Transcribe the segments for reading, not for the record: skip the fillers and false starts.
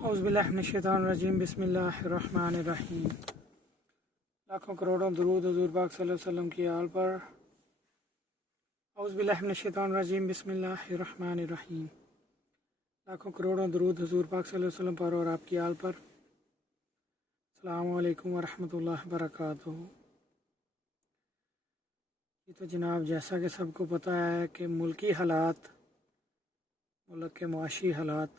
औज़ुबिल्लाहिमिनश्शैतानिर्रजीम बिस्मिल्लाहिर्रहमानिर्रहीम। लाखों करोड़ों दुरूद हुज़ूर पाक सल्लल्लाहु अलैहि वसल्लम की आल पर। औज़ुबिल्लाहिमिनश्शैतानिर्रजीम बिस्मिल्लाहिर्रहमानिर्रहीम। लाखों करोड़ों दुरूद हुज़ूर पाक सल्लल्लाहु अलैहि वसल्लम पर और आपकी आल पर। अस्सलामु अलैकुम वरहमतुल्लाहि वबरकातुहू। ये तो जनाब जैसा कि सबको पता है कि मुल्की हालात, मुल्क के मुआशी हालात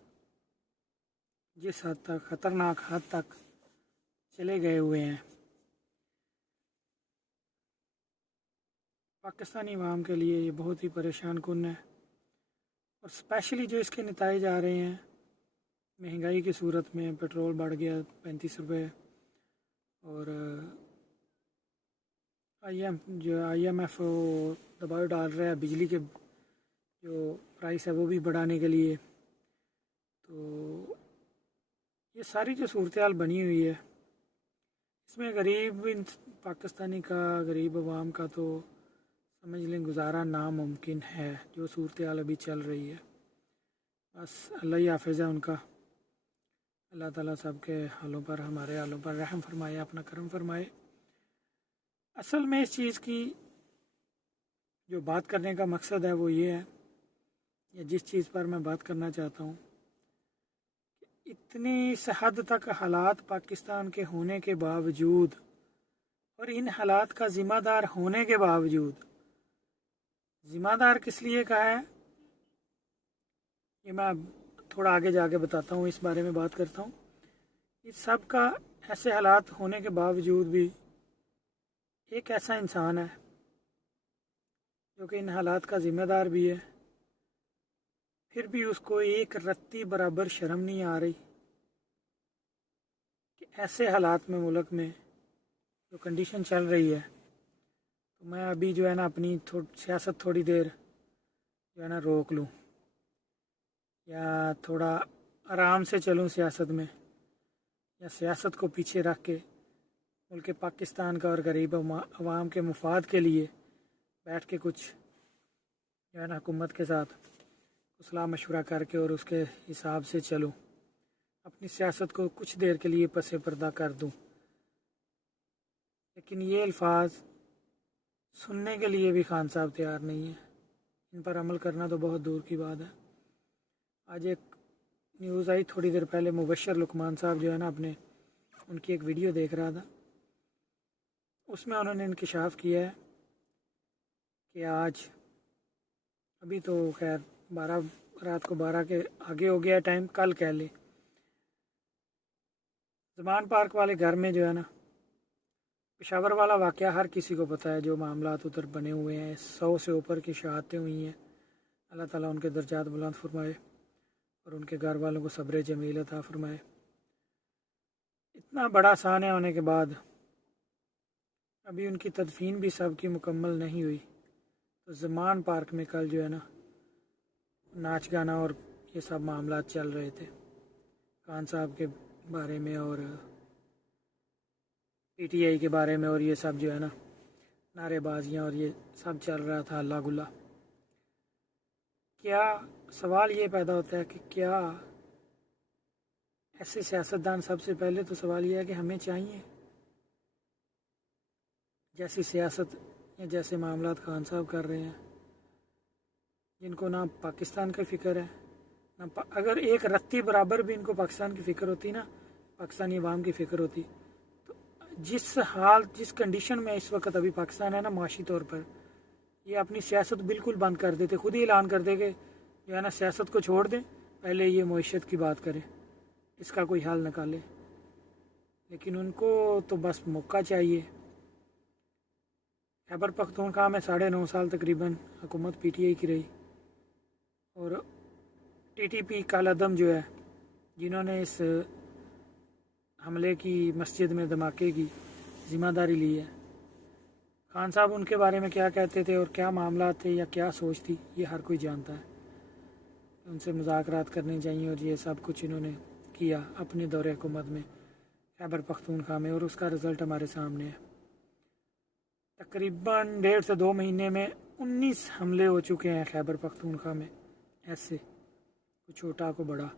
जिस हद तक ख़तरनाक हद तक चले गए हुए हैं, पाकिस्तानी अवाम के लिए ये बहुत ही परेशान कुन है। और स्पेशली जो इसके नताइज आ रहे हैं महंगाई की सूरत में, पेट्रोल बढ़ गया 35 रुपये और IMF दबाव डाल रहा है बिजली के जो प्राइस है वो भी बढ़ाने के लिए। तो ये सारी जो सूरत हाल बनी हुई है, इसमें गरीब पाकिस्तानी का, गरीब अवाम का तो समझ लें गुजारा नामुमकिन है। जो सूरत हाल अभी चल रही है, बस अल्लाह ही हाफ़िज़ है उनका। अल्लाह ताला सबके हालों पर, हमारे हालों पर रहम फरमाए, अपना करम फरमाए। असल में इस चीज़ की जो बात करने का मकसद है वो ये है, या जिस चीज़ पर मैं बात करना चाहता हूँ, इतनी हद तक हालात पाकिस्तान के होने के बावजूद और इन हालात का ज़िम्मेदार होने के बावजूद, ज़िम्मेदार किस लिए कहा है ये मैं थोड़ा आगे जाके बताता हूँ, इस बारे में बात करता हूँ। इस सब का ऐसे हालात होने के बावजूद भी एक ऐसा इंसान है जो कि इन हालात का ज़िम्मेदार भी है, फिर भी उसको एक रत्ती बराबर शर्म नहीं आ रही कि ऐसे हालात में, मुल्क में जो कंडीशन चल रही है, तो मैं अभी जो है ना अपनी सियासत थोड़ी देर जो है ना रोक लूँ, या थोड़ा आराम से चलूँ सियासत में, या सियासत को पीछे रख के मुल्क पाकिस्तान का और गरीब अवाम के मुफाद के लिए बैठ के कुछ जो है ना हुकूमत के साथ सलाह मशवरा करके और उसके हिसाब से चलूँ, अपनी सियासत को कुछ देर के लिए पसे पर्दा कर दूँ। लेकिन ये अल्फाज सुनने के लिए भी खान साहब तैयार नहीं है, इन पर अमल करना तो बहुत दूर की बात है। आज एक न्यूज़ आई थोड़ी देर पहले, मुबशर लुकमान साहब जो है ना अपने, उनकी एक वीडियो देख रहा था, उसमें उन्होंने इंकशाफ किया है कि आज अभी तो खैर 12 रात को 12 के आगे हो गया टाइम, कल कह ले, ज़मान पार्क वाले घर में जो है ना पेशावर वाला वाक़या हर किसी को पता है, जो मामलात उधर बने हुए हैं, 100 से ऊपर की शहादतें हुई हैं। अल्लाह ताला उनके दर्जात बुलंद फरमाए और उनके घर वालों को सब्र जमील अता फरमाए। इतना बड़ा सान्या होने के बाद अभी उनकी तदफीन भी सब की मुकम्मल नहीं हुई, तो ज़मान पार्क में कल जो है ना नाच गाना और ये सब मामला चल रहे थे खान साहब के बारे में और PTI के बारे में, और ये सब जो है ना नारेबाजियाँ और ये सब चल रहा था अल्लाह गुल्ला। क्या सवाल ये पैदा होता है कि क्या ऐसे सियासतदान, सबसे पहले तो सवाल ये है कि हमें चाहिए जैसी सियासत या जैसे मामलात खान साहब कर रहे हैं, जिनको ना पाकिस्तान की फ़िक्र है, ना अगर एक रत्ती बराबर भी इनको पाकिस्तान की फ़िक्र होती ना, पाकिस्तानी अवाम की फ़िक्र होती, तो जिस कंडीशन में इस वक्त अभी पाकिस्तान है ना माशी तौर पर, ये अपनी सियासत बिल्कुल बंद कर देते, खुद ही ऐलान कर दे कि जो है ना सियासत को छोड़ दें, पहले ये मईशत की बात करें, इसका कोई हल निकालें। लेकिन उनको तो बस मौका चाहिए। खैबर पख्तूनख्वा में 9.5 साल तकरीबन हुकूमत PTI की रही, और TTP कालादम जो है, जिन्होंने इस हमले की, मस्जिद में धमाके की ज़िम्मेदारी ली है, खान साहब उनके बारे में क्या कहते थे और क्या मामला थे या क्या सोच थी, ये हर कोई जानता है। उनसे मुज़ाकरात करने चाहिए, और ये सब कुछ इन्होंने किया अपने दौरे हुकूमत में खैबर पख्तूनख्वा में, और उसका रिज़ल्ट हमारे सामने है। तकरीबन 1.5 से 2 महीने में 19 हमले हो चुके हैं खैबर पख्तूनख्वा में, ऐसे कुछ छोटा को बड़ा।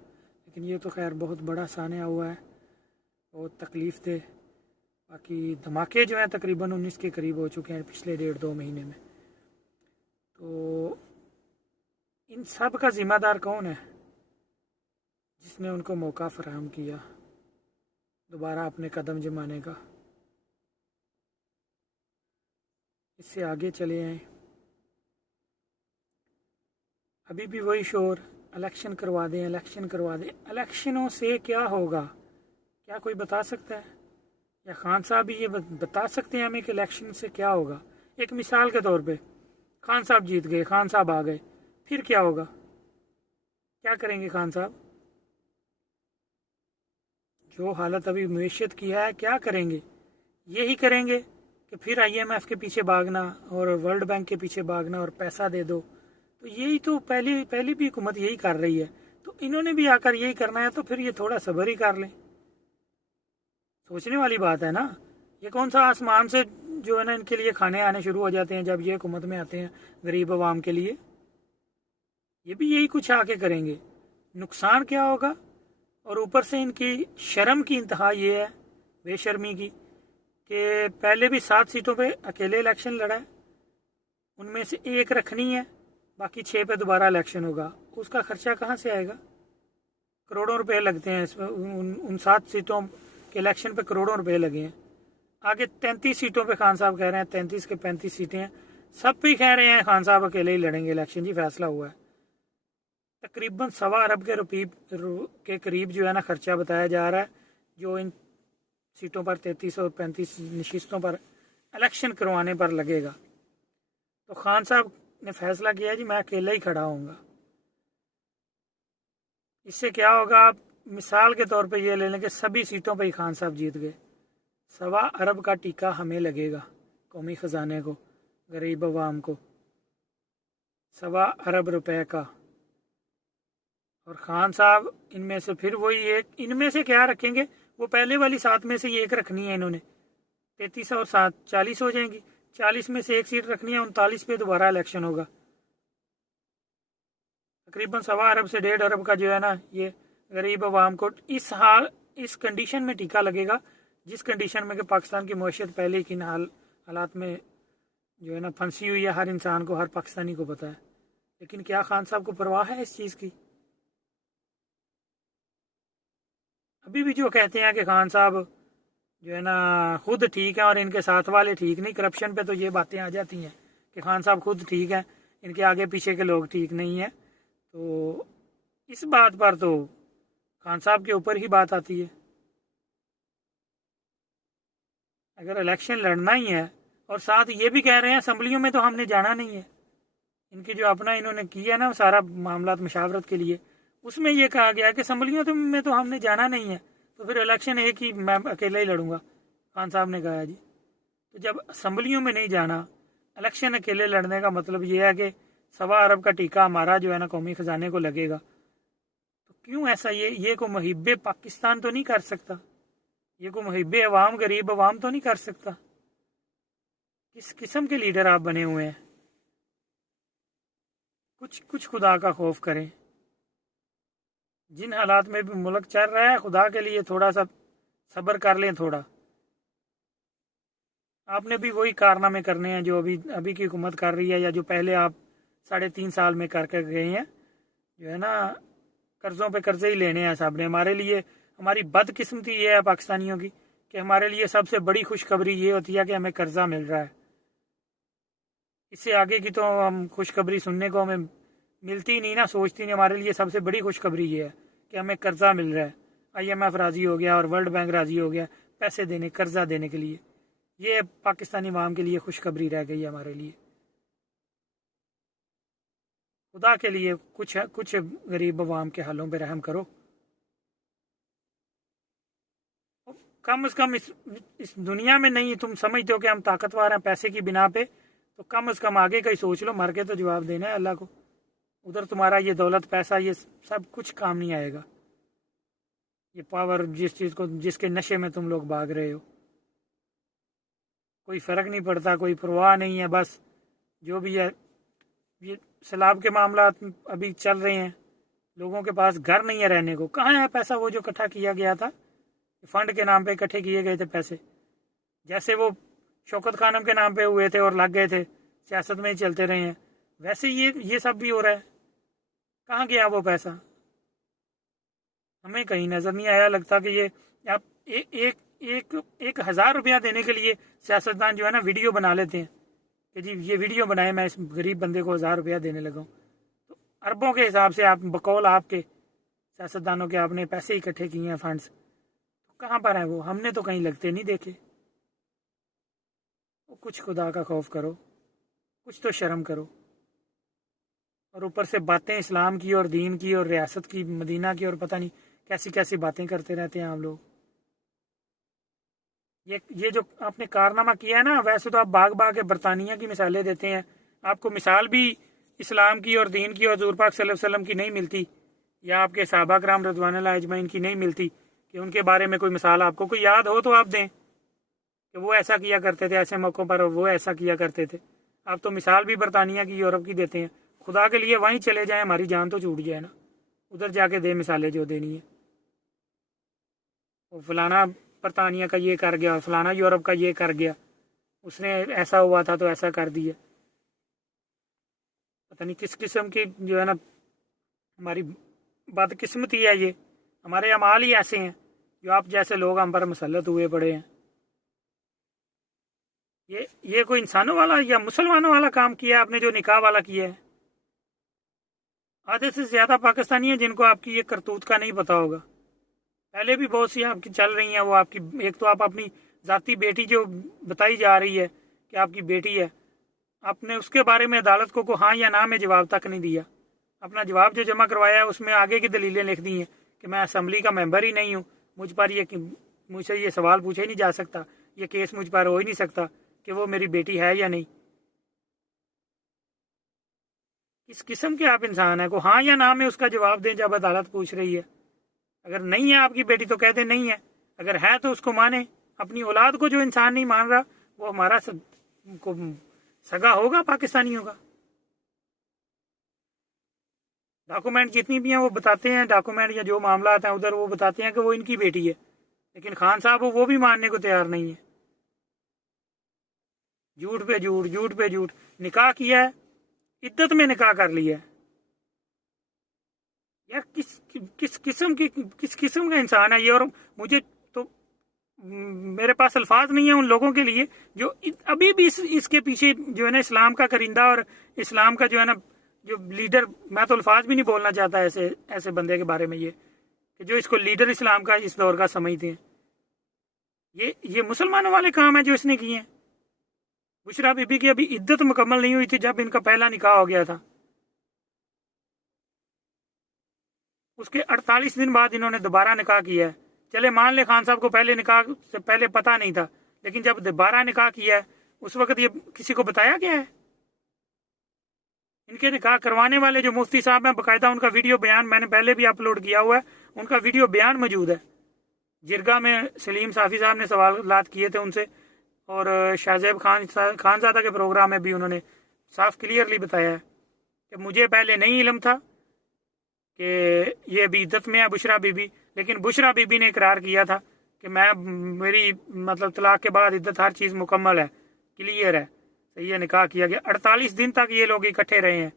लेकिन ये तो खैर बहुत बड़ा सान्या हुआ है, बहुत तकलीफ़ दे। बाकी धमाके जो हैं तकरीबन 19 के करीब हो चुके हैं पिछले 1.5-2 महीने में। तो इन सब का ज़िम्मेदार कौन है? जिसने उनको मौका फराहम किया दोबारा अपने कदम जमाने का। इससे आगे चले आए। अभी भी वही शोर, इलेक्शन करवा दें, इलेक्शन करवा दें। इलेक्शनों से क्या होगा? क्या कोई बता सकता है? या खान साहब भी ये बता सकते हैं हमें कि इलेक्शन से क्या होगा? एक मिसाल के तौर पे खान साहब जीत गए, खान साहब आ गए, फिर क्या होगा? क्या करेंगे खान साहब? जो हालत अभी मैशत की है, क्या करेंगे? यही करेंगे कि फिर IMF के पीछे भागना और वर्ल्ड बैंक के पीछे भागना और पैसा दे दो। तो यही तो पहली भी हुकूमत यही कर रही है, तो इन्होंने भी आकर यही करना है, तो फिर ये थोड़ा सब्र ही कर लें। सोचने वाली बात है ना। ये कौन सा आसमान से जो है ना इनके लिए खाने आने शुरू हो जाते हैं जब ये हुकूमत में आते हैं गरीब आवाम के लिए? ये भी यही कुछ आके करेंगे। नुकसान क्या होगा? और ऊपर से इनकी शर्म की इंतहा ये है, बेशर्मी की, कि पहले भी 7 सीटों पे अकेले इलेक्शन लड़ा है, उनमें से एक रखनी है, बाकी 6 पे दोबारा इलेक्शन होगा। उसका खर्चा कहाँ से आएगा? करोड़ों रुपए लगते हैं इसमें। उन 7 सीटों के इलेक्शन पे करोड़ों रुपए लगे हैं। आगे 33 सीटों पे खान साहब कह रहे हैं 33 के 35 सीटें हैं, सब पे कह रहे हैं खान साहब अकेले ही लड़ेंगे इलेक्शन। जी फैसला हुआ है। तकरीबन 1.25 अरब के करीब जो है ना खर्चा बताया जा रहा है, जो इन सीटों पर 33 और 35 नशिस्तों पर इलेक्शन करवाने पर लगेगा। तो खान साहब ने फैसला किया जी मैं अकेला ही खड़ा होऊंगा। इससे क्या होगा? आप मिसाल के तौर पे ये ले लें कि सभी सीटों पे ही खान साहब जीत गए। 1.25 अरब का टीका हमें लगेगा, कौमी खजाने को, गरीब अवाम को 1.25 अरब रुपए का। और खान साहब इनमें से फिर वही एक, इनमें से क्या रखेंगे? वो पहले वाली 7 में से ही एक रखनी है इन्होंने। 33 और 7 40 हो जाएंगी। 40 में से एक सीट रखनी है, 39 पे दोबारा इलेक्शन होगा। तकरीबन 1.25 अरब से 1.5 अरब का जो है ना ये गरीब अवाम को इस कंडीशन में टीका लगेगा, जिस कंडीशन में कि पाकिस्तान की मईशत पहले ही किन हालात में जो है ना फंसी हुई है, हर इंसान को, हर पाकिस्तानी को पता है। लेकिन क्या खान साहब को परवाह है इस चीज़ की? अभी भी जो कहते हैं कि खान साहब जो है ना खुद ठीक है और इनके साथ वाले ठीक नहीं, करप्शन पे तो ये बातें आ जाती हैं कि खान साहब खुद ठीक है, इनके आगे पीछे के लोग ठीक नहीं है। तो इस बात पर तो खान साहब के ऊपर ही बात आती है। अगर इलेक्शन लड़ना ही है, और साथ ये भी कह रहे हैं असम्बलियों में तो हमने जाना नहीं है, इनकी जो अपना इन्होंने किया ना सारा मामला मशावरत के लिए, उसमें ये कहा गया कि असम्बलियों में तो हमने जाना नहीं है, तो फिर इलेक्शन एक ही मैं अकेला ही लड़ूंगा। खान साहब ने कहा जी, तो जब असम्बलियों में नहीं जाना, इलेक्शन अकेले लड़ने का मतलब ये है कि 1.25 अरब का टीका हमारा जो है ना कौमी खजाने को लगेगा। तो क्यों ऐसा? ये को मुहिब्बे पाकिस्तान तो नहीं कर सकता? ये को मुहिब्बे अवाम, गरीब अवाम तो नहीं कर सकता? किस किस्म के लीडर आप बने हुए हैं? कुछ खुदा का खौफ करें। जिन हालात में भी मुल्क चल रहा है, खुदा के लिए थोड़ा सा सब्र कर लें। थोड़ा आपने भी वही कारनामे करने हैं जो अभी की हुकूमत कर रही है, या जो पहले आप 3.5 साल में कर गए हैं। जो है ना कर्जों पे कर्जे ही लेने हैं सब ने हमारे लिए। हमारी बदकिस्मती ये है पाकिस्तानियों की कि हमारे लिए सबसे बड़ी खुशखबरी ये होती है कि हमें कर्जा मिल रहा है। इससे आगे की तो हम खुशखबरी सुनने को हमें मिलती ही नहीं ना, सोचती नहीं। हमारे लिए सबसे बड़ी खुशखबरी ये है कि हमें कर्जा मिल रहा है। IMF राजी हो गया और वर्ल्ड बैंक राजी हो गया पैसे देने, कर्जा देने के लिए। ये पाकिस्तानी अवाम के लिए खुशखबरी रह गई है हमारे लिए। खुदा के लिए कुछ गरीब अवाम के हालों पे रहम करो। कम से कम इस दुनिया में नहीं तुम समझते हो कि हम ताकतवर हैं पैसे की बिना पे, तो कम से कम आगे का ही सोच लो। मर के तो जवाब देना है अल्लाह को। उधर तुम्हारा ये दौलत पैसा ये सब कुछ काम नहीं आएगा। ये पावर जिस चीज़ को, जिसके नशे में तुम लोग भाग रहे हो, कोई फ़र्क नहीं पड़ता, कोई परवाह नहीं है। बस जो भी है, ये सैलाब के मामला अभी चल रहे हैं, लोगों के पास घर नहीं है रहने को। कहाँ है पैसा वो जो इकट्ठा किया गया था? फंड के नाम पे इकट्ठे किए गए थे पैसे, जैसे वो शौकत खानम के नाम पे हुए थे और लग गए थे, सियासत में ही चलते रहे हैं, वैसे ये सब भी हो रहा है। कहाँ गया वो पैसा? हमें कहीं नज़र नहीं आया। लगता कि ये आप एक एक 1,000 रुपया देने के लिए सियासतदान जो है ना वीडियो बना लेते हैं कि जी ये वीडियो बनाए, मैं इस गरीब बंदे को 1,000 रुपया देने लगा हूँ। तो अरबों के हिसाब से आप बकौल आपके सियासतदानों के आपने पैसे इकट्ठे किए हैं, फंड्स। तो कहाँ पर है वो? हमने तो कहीं लगते नहीं देखे। वो कुछ खुदा का खौफ करो, कुछ तो शर्म करो। और ऊपर से बातें इस्लाम की और दीन की और रियासत की, मदीना की, और पता नहीं कैसी कैसी बातें करते रहते हैं आप लोग। ये जो आपने कारनामा किया है ना, वैसे तो आप भाग भाग के बरतानिया की मिसालें देते हैं। आपको मिसाल भी इस्लाम की और दीन की और हज़ूर पाक सल्लल्लाहु अलैहि वसल्लम की नहीं मिलती, या आपके सहाबा कराम रज़वानुल्लाह अजमईन की नहीं मिलती कि उनके बारे में कोई मिसाल आपको कोई याद हो तो आप दें कि वो ऐसा किया करते थे ऐसे मौक़ों पर, और वो ऐसा किया करते थे। आप तो मिसाल भी बरतानिया की, यूरोप की देते हैं। खुदा के लिए वहीं चले जाएं, हमारी जान तो छूट जाए ना। उधर जाके दे मिसालें जो देनी है। वो फलाना बरतानिया का ये कर गया, फलाना यूरोप का ये कर गया, उसने ऐसा हुआ था तो ऐसा कर दिया। पता नहीं किस किस्म की जो है ना हमारी बदकिस्मती है। ये हमारे अमाल ही ऐसे हैं जो आप जैसे लोग हम पर मुसल्लत हुए पड़े हैं। ये कोई इंसानों वाला या मुसलमानों वाला काम किया आपने जो निकाह वाला किया है? आधे से ज़्यादा पाकिस्तानी हैं जिनको आपकी ये करतूत का नहीं पता होगा। पहले भी बहुत सी आपकी चल रही हैं। वो आपकी एक तो आप अपनी ज़ाती बेटी जो बताई जा रही है कि आपकी बेटी है, आपने उसके बारे में अदालत को हाँ या ना में जवाब तक नहीं दिया। अपना जवाब जो जमा करवाया है उसमें आगे की दलीलें लिख दी हैं कि मैं असम्बली का मेंबर ही नहीं हूँ, मुझसे ये सवाल पूछा ही नहीं जा सकता, ये केस मुझ पर हो ही नहीं सकता कि वो मेरी बेटी है या नहीं। किस किस्म के आप इंसान हैं को हाँ या ना में उसका जवाब दें जब अदालत पूछ रही है? अगर नहीं है आपकी बेटी तो कहते नहीं है, अगर है तो उसको माने। अपनी औलाद को जो इंसान नहीं मान रहा वो हमारा को सगा होगा पाकिस्तानियों का? डॉक्यूमेंट जितनी भी हैं वो बताते हैं, डॉक्यूमेंट या जो मामला हैं उधर वो बताते हैं कि वो इनकी बेटी है, लेकिन खान साहब वो भी मानने को तैयार नहीं है। झूठ पे झूठ, झूठ पे झूठ। निकाह किया है, इद्दत में निकाह कर लिया है। यार किस किस्म का इंसान है ये? और मुझे तो मेरे पास अल्फाज नहीं है उन लोगों के लिए जो अभी भी इसके पीछे जो है ना इस्लाम का करिंदा और इस्लाम का जो है ना जो लीडर, मैं तो अल्फाज भी नहीं बोलना चाहता ऐसे बंदे के बारे में, ये कि जो इसको लीडर इस्लाम का इस दौर का समझते हैं। ये मुसलमानों वाले काम है जो इसने किए हैं। बुशरा बीबी की अभी इद्दत मुकम्मल नहीं हुई थी जब इनका पहला निकाह हो गया था। उसके 48 दिन बाद इन्होंने दोबारा निकाह किया है। चले मान ले खान साहब को पहले निकाह से पहले पता नहीं था, लेकिन जब दोबारा निकाह किया है उस वक्त ये किसी को बताया गया है? इनके निकाह करवाने वाले जो मुफ्ती साहब हैं, बाकायदा उनका वीडियो बयान मैंने पहले भी अपलोड किया हुआ है, उनका वीडियो बयान मौजूद है। जिरगा में सलीम साफ़ी साहब ने सवालात किए थे उनसे, और शाहजेब खानजादा के प्रोग्राम में भी उन्होंने साफ क्लियरली बताया है कि मुझे पहले नहीं इल्म था कि ये अभी इद्दत में है बुशरा बीबी, लेकिन बुशरा बीबी ने इकरार किया था कि मेरी मतलब तलाक के बाद इद्दत हर चीज़ मुकम्मल है, क्लियर है, सही है, निकाह किया गया। 48 दिन तक ये लोग इकट्ठे रहे हैं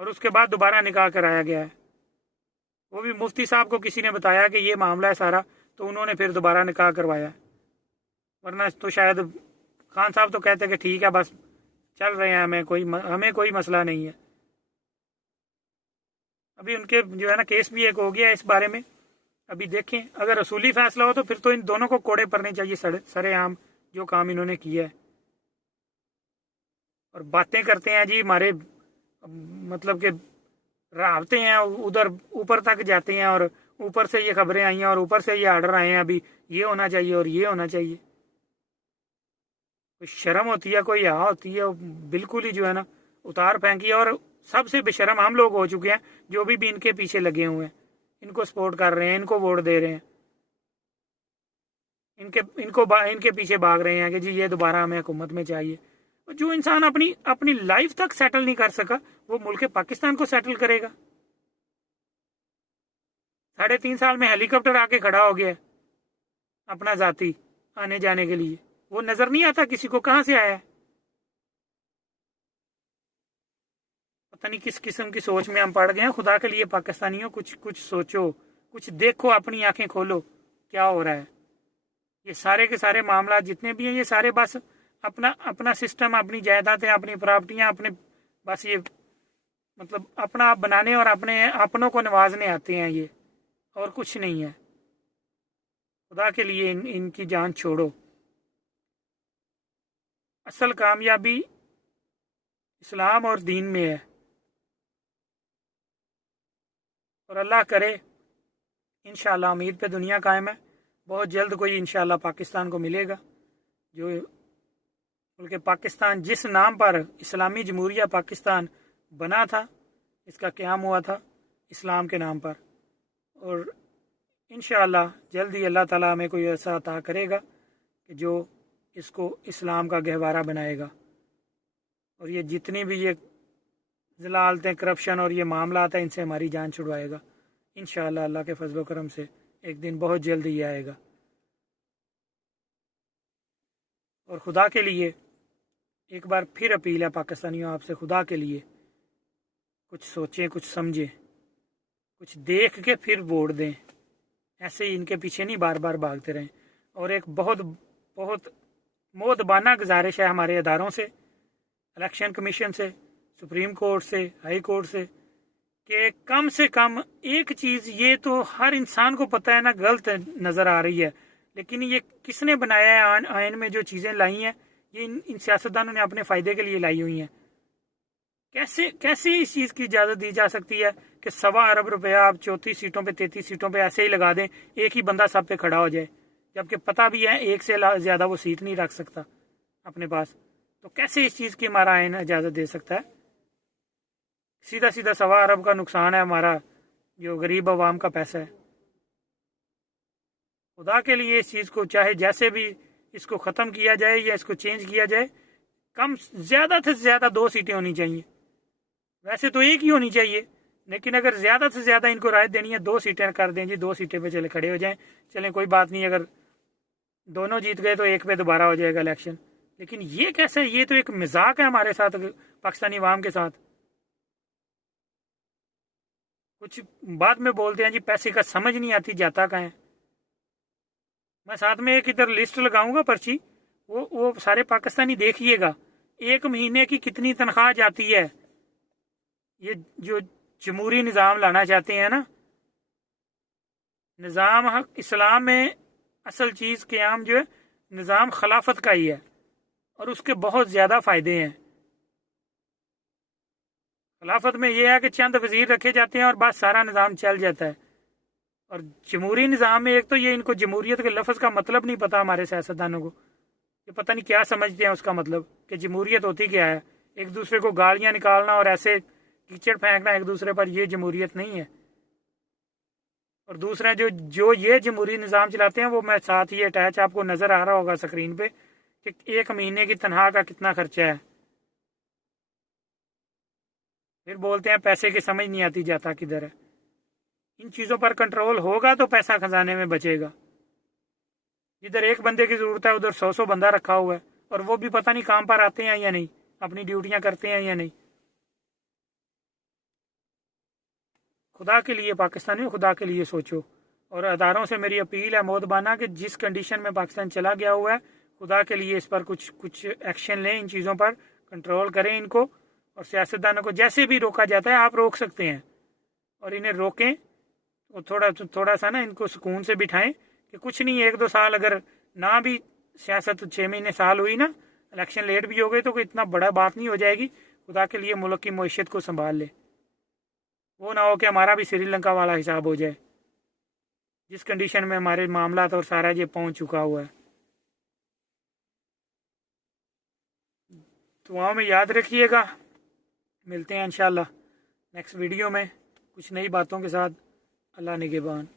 और उसके बाद दोबारा निकाह कराया गया है। वो भी मुफ्ती साहब को किसी ने बताया कि ये मामला है सारा, तो उन्होंने फिर दोबारा निकाह करवाया। वरना तो शायद खान साहब तो कहते कि ठीक है बस चल रहे हैं, हमें कोई मसला नहीं है। अभी उनके जो है ना केस भी एक हो गया इस बारे में। अभी देखें, अगर रसूली फैसला हो तो फिर तो इन दोनों को कोड़े पड़ने चाहिए सरेआम जो काम इन्होंने किया है। और बातें करते हैं जी हमारे मतलब के रावते हैं, उधर ऊपर तक जाते हैं और ऊपर से ये खबरें आई हैं और ऊपर से ये आर्डर आए हैं, अभी ये होना चाहिए और ये होना चाहिए। कोई शर्म होती है, कोई यहाँ होती है? बिल्कुल ही जो है ना उतार फेंकी। और सबसे बेशरम हम लोग हो चुके हैं जो भी इनके पीछे लगे हुए हैं, इनको सपोर्ट कर रहे हैं, इनको वोट दे रहे हैं, इनके पीछे भाग रहे हैं कि जी ये दोबारा हमें हुकूमत में चाहिए। जो इंसान अपनी लाइफ तक सेटल नहीं कर सका वो मुल्क पाकिस्तान को सेटल करेगा? 3.5 साल में हेलीकॉप्टर आके खड़ा हो गया अपना जाती आने जाने के लिए, वो नजर नहीं आता किसी को कहां से आया है? पता नहीं किस किस्म की सोच में हम पड़ गए हैं। खुदा के लिए पाकिस्तानियों कुछ सोचो, कुछ देखो, अपनी आंखें खोलो क्या हो रहा है। ये सारे के सारे मामला जितने भी हैं ये सारे बस अपना अपना सिस्टम, अपनी जायदादें, अपनी प्रॉपर्टियां, अपने बस ये मतलब अपना आप बनाने और अपने अपनों को नवाजने आते हैं ये, और कुछ नहीं है। खुदा के लिए इनकी जान छोड़ो। असल कामयाबी इस्लाम और दीन में है, और अल्लाह करे इंशाअल्लाह, उम्मीद पे दुनिया कायम है, बहुत जल्द कोई इंशाअल्लाह पाकिस्तान को मिलेगा जो मुल्क पाकिस्तान जिस नाम पर इस्लामी जमहूरिया पाकिस्तान बना था, इसका क़याम हुआ था इस्लाम के नाम पर, और इंशाअल्लाह जल्द ही अल्लाह ताला हमें कोई ऐसा अता करेगा कि जो इसको इस्लाम का गहवारा बनाएगा, और ये जितनी भी ये जलालतें, करप्शन और ये मामला आता है, इनसे हमारी जान छुड़वाएगा इंशाअल्लाह। अल्लाह के फजल करम से एक दिन बहुत जल्द ही आएगा। और खुदा के लिए एक बार फिर अपील है पाकिस्तानियों आपसे, खुदा के लिए कुछ सोचें, कुछ समझें, कुछ देख के फिर वोट दें। ऐसे ही इनके पीछे नहीं बार बार भागते रहें। और एक बहुत बहुत मोदबाना गुजारिश है हमारे अदारों से, इलेक्शन कमीशन से, सुप्रीम कोर्ट से, हाई कोर्ट से, कि कम से कम एक चीज़, ये तो हर इंसान को पता है ना गलत नज़र आ रही है, लेकिन ये किसने बनाया है? आयन में जो चीज़ें लाई हैं ये इन सियासतदानों ने अपने फ़ायदे के लिए लाई हुई हैं। कैसे कैसे इस चीज़ की इजाज़त दी जा सकती है कि 1.25 अरब रुपया आप 34 सीटों पे, 33 सीटों पे ऐसे ही लगा दें, एक ही बंदा सब पे खड़ा हो जाए, जबकि पता भी है एक से ज़्यादा वो सीट नहीं रख सकता अपने पास। तो कैसे इस चीज़ की हमारा आयन इजाज़त दे सकता है? सीधा सीधा 1.25 अरब का नुकसान है हमारा, जो गरीब आवाम का पैसा है। खुदा के लिए इस चीज़ को चाहे जैसे भी इसको ख़त्म किया जाए या इसको चेंज किया जाए, कम ज़्यादा से ज़्यादा 2 सीटें होनी चाहिए। वैसे तो एक ही होनी चाहिए, लेकिन अगर ज़्यादा से ज़्यादा इनको राय देनी है 2 सीटें कर दें जी, 2 सीटें पे चले खड़े हो जाएं, चलें कोई बात नहीं, अगर दोनों जीत गए तो एक पे दोबारा हो जाएगा इलेक्शन। लेकिन ये कैसे? ये तो एक मजाक है हमारे साथ, पाकिस्तानी अवाम के साथ। कुछ बाद में बोलते हैं जी पैसे का समझ नहीं आती जाता कहाँ है। मैं साथ में एक इधर लिस्ट लगाऊंगा पर्ची, वो सारे पाकिस्तानी देखिएगा, 1 महीने की कितनी तनख्वाह जाती है। ये जो जमहूरी निज़ाम लाना चाहते हैं ना, निज़ाम इस्लाम में असल चीज़ क़याम जो है निज़ाम खिलाफत का ही है, और उसके बहुत ज़्यादा फ़ायदे हैं। खिलाफत में यह है कि चंद वजीर रखे जाते हैं और बस सारा निज़ाम चल जाता है। और जमहूरी निज़ाम में एक तो ये इनको जमहूरियत के लफ्ज़ का मतलब नहीं पता, हमारे सियासतदानों को ये पता नहीं क्या समझते हैं उसका मतलब, कि जमहूरियत होती क्या है। एक दूसरे को गालियाँ निकालना और ऐसे कीचड़ फेंकना एक दूसरे पर, ये जमहूरियत नहीं है। और दूसरा जो ये जमहूरी निज़ाम चलाते हैं, वो मैं साथ ही अटैच आपको नज़र आ रहा होगा स्क्रीन पे कि 1 महीने की तनख्वाह का कितना खर्चा है। फिर बोलते हैं पैसे की समझ नहीं आती जाता किधर है। इन चीज़ों पर कंट्रोल होगा तो पैसा खजाने में बचेगा। जिधर एक बंदे की ज़रूरत है उधर 100 बंदा रखा हुआ है, और वो भी पता नहीं काम पर आते हैं या नहीं, अपनी ड्यूटियां करते हैं या नहीं। खुदा के लिए पाकिस्तानियों, खुदा के लिए सोचो। और अदारों से मेरी अपील है मोदबाना कि जिस कंडीशन में पाकिस्तान चला गया हुआ है, खुदा के लिए इस पर कुछ एक्शन लें, इन चीज़ों पर कंट्रोल करें इनको। और सियासतदानों को जैसे भी रोका जाता है आप रोक सकते हैं, और इन्हें रोकें, और थोड़ा सा ना इनको सुकून से बिठाएं कि कुछ नहीं, 1-2 साल अगर ना भी सियासत 6 महीने साल हुई ना, इलेक्शन लेट भी हो गए तो कोई इतना बड़ा बात नहीं हो जाएगी। खुदा के लिए मुल्क की मईशत को संभाल ले, वो ना हो कि हमारा भी श्रीलंका वाला हिसाब हो जाए, जिस कंडीशन में हमारे मामला और सारा ये पहुंच चुका हुआ है। दुआओं में याद रखिएगा। मिलते हैं इंशाल्लाह नेक्स्ट वीडियो में कुछ नई बातों के साथ। अल्लाह निगहबान।